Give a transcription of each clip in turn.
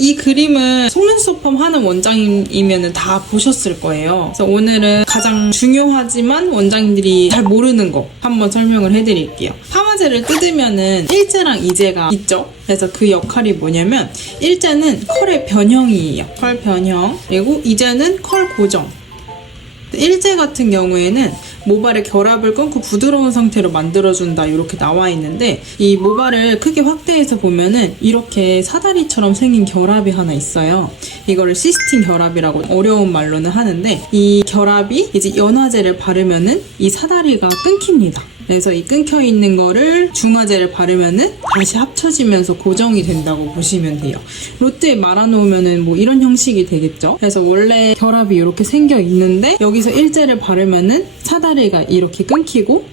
이 그림은 속눈썹펌 하는 원장님이면 다 보셨을 거예요. 그래서 오늘은 가장 중요하지만 원장님들이 잘 모르는 거 한번 설명을 해드릴게요. 파마제를 뜯으면은 일제랑 이제가 있죠. 그래서 그 역할이 뭐냐면 일제는 컬의 변형이에요. 컬 변형. 그리고 이제는 컬 고정. 일제 같은 경우에는 모발의 결합을 끊고 부드러운 상태로 만들어준다 이렇게 나와 있는데 이 모발을 크게 확대해서 보면은 이렇게 사다리처럼 생긴 결합이 하나 있어요. 이거를 시스틴 결합이라고 어려운 말로는 하는데 이 결합이 이제 연화제를 바르면은 이 사다리가 끊깁니다. 그래서 이 끊겨 있는 거를 중화제를 바르면은 다시 합쳐지면서 고정이 된다고 보시면 돼요. 롯데에 말아놓으면은 뭐 이런 형식이 되겠죠. 그래서 원래 결합이 이렇게 생겨 있는데 여기서 일제를 바르면은 사다리가 이렇게 끊기고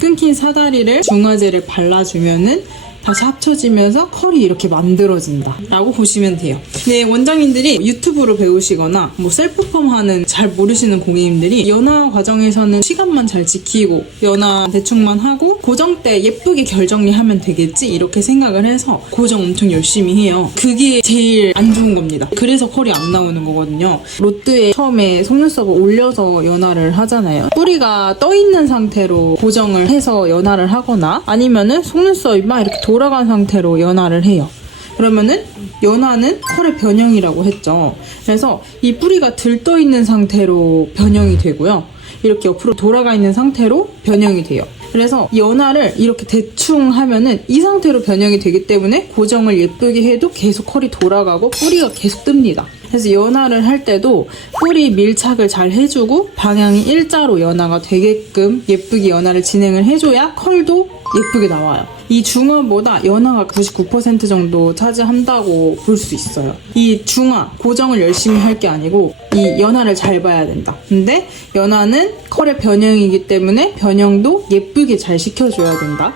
끊긴 사다리를 중화제를 발라주면은 다시 합쳐지면서 컬이 이렇게 만들어진다. 라고 보시면 돼요. 네 원장님들이 유튜브로 배우시거나 뭐 셀프펌 하는 잘 모르시는 고객님들이 연화 과정에서는 시간만 잘 지키고 연화 대충만 하고 고정 때 예쁘게 결정리하면 되겠지? 이렇게 생각을 해서 고정 엄청 열심히 해요. 그게 제일 안 좋은 겁니다. 그래서 컬이 안 나오는 거거든요. 롯드에 처음에 속눈썹을 올려서 연화를 하잖아요. 뿌리가 떠 있는 상태로 고정을 해서 연화를 하거나 아니면은 속눈썹이 막 이렇게 돌아간 상태로 연화를 해요. 그러면은 연화는 컬의 변형이라고 했죠. 그래서 이 뿌리가 들떠 있는 상태로 변형이 되고요. 이렇게 옆으로 돌아가 있는 상태로 변형이 돼요. 그래서 연화를 이렇게 대충 하면은 이 상태로 변형이 되기 때문에 고정을 예쁘게 해도 계속 컬이 돌아가고 뿌리가 계속 뜹니다. 그래서 연화를 할 때도 뿌리 밀착을 잘 해주고 방향이 일자로 연화가 되게끔 예쁘게 연화를 진행을 해줘야 컬도 예쁘게 나와요. 이 중화보다 연화가 99% 정도 차지한다고 볼 수 있어요. 이 중화, 고정을 열심히 할 게 아니고 이 연화를 잘 봐야 된다. 근데 연화는 컬의 변형이기 때문에 변형도 예쁘게 잘 시켜줘야 된다.